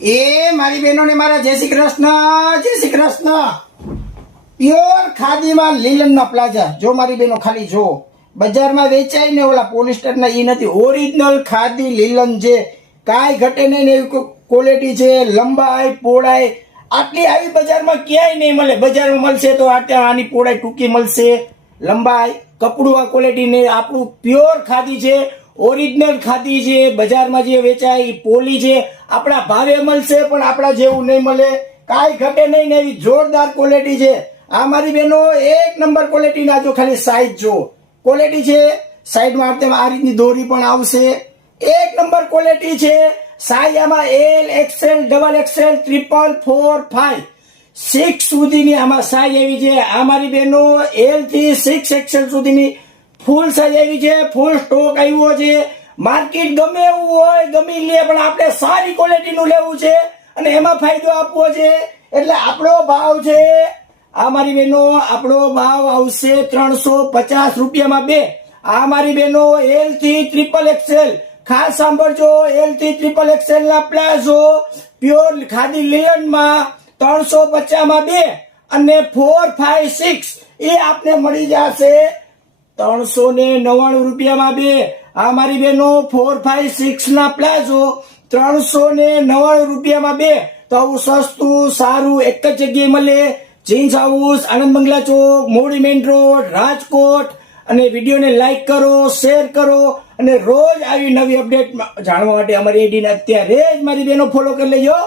એ મારી બહેનોને મારા જય શ્રી કૃષ્ણ, જય શ્રી કૃષ્ણ. પ્યોર ખાદીમાં લીલનના પ્લાઝા. જો મારી બહેનો ખાલી જો બજારમાં વેચાય ને ઓલા પોલિસ્ટરના એ નથી, ઓરિજિનલ ખાદી લીલન છે. કાંઈ ઘટે નહીં ને એવી ક્વોલિટી છે. લંબાઈ પહોળાઈ આટલી આવી બજારમાં ક્યાંય નહીં મળે. બજારમાં મળશે તો આની પહોળાઈ ટૂંકી મળશે, લંબાઈ કપડું આ ક્વોલિટી નહીં. આપણું પ્યોર ખાદી છે, ઓરિજિનલ ખાદી છે. બજારમાં જે વેચાય એ પોલી છે, આપણા ભાવે મળશે પણ આપણા જેવું નહીં મળે. કાંઈ ઘટે નહીં ને એવી જોરદાર ક્વોલિટી છે. આ મારી બહેનો એક નંબર ક્વોલિટીના જો ખાલી સાઈઝ જો ક્વોલિટી છે. સાઈડમાં આ રીતની દોરી પણ આવશે. એક નંબર ક્વોલિટી છે. સાઈઝ આમાં L, XL, double XL, triple, 4, 5, 6 સુધીની આમાં સાઈઝ એવી છે. આ મારી બહેનો એલ થી 6 એક્સેલ સુધીની ફૂલ સાઈઝ આવી છે. ફૂલ સ્ટોક આવ્યો છે. માર્કેટ ગમે એવું હોય ગમી લે, પણ આપણે સારી ક્વોલિટીનું લેવું છે અને એમાં ફાયદો આપવો છે. એટલે આપણો ભાવ છે, આ મારી બહેનો આપણો ભાવ આવશે 350 રૂપિયામાં 2. આ મારી બહેનો એલ થી ટ્રિપલ એક્સેલ, ખાસ સાંભળજો, એલ થી ટ્રિપલ એક્સેલ ના પ્લાઝો પ્યોર ખાદી લીલનમાં 350માં 2 અને 4, 5, 6 એ આપને મળી જશે 399 રૂપિયામાં 2. આ મારી બહેનો 4, 5, 6 ના પ્લાઝો 399 રૂપિયામાં 2. તો આવું સસ્તું સારું એક જ જગ્યાએ મળે. જીન્સ હાઉસ, આનંદ બંગલા ચોક, મોડી મેઇન રોડ, રાજકોટ. અને વિડીયોને લાઈક કરો, શેર કરો અને રોજ આવી નવી અપડેટ જાણવા માટે અમારી એડીને અત્યારે જ મારી બહેનો ફોલો કરી લેજો.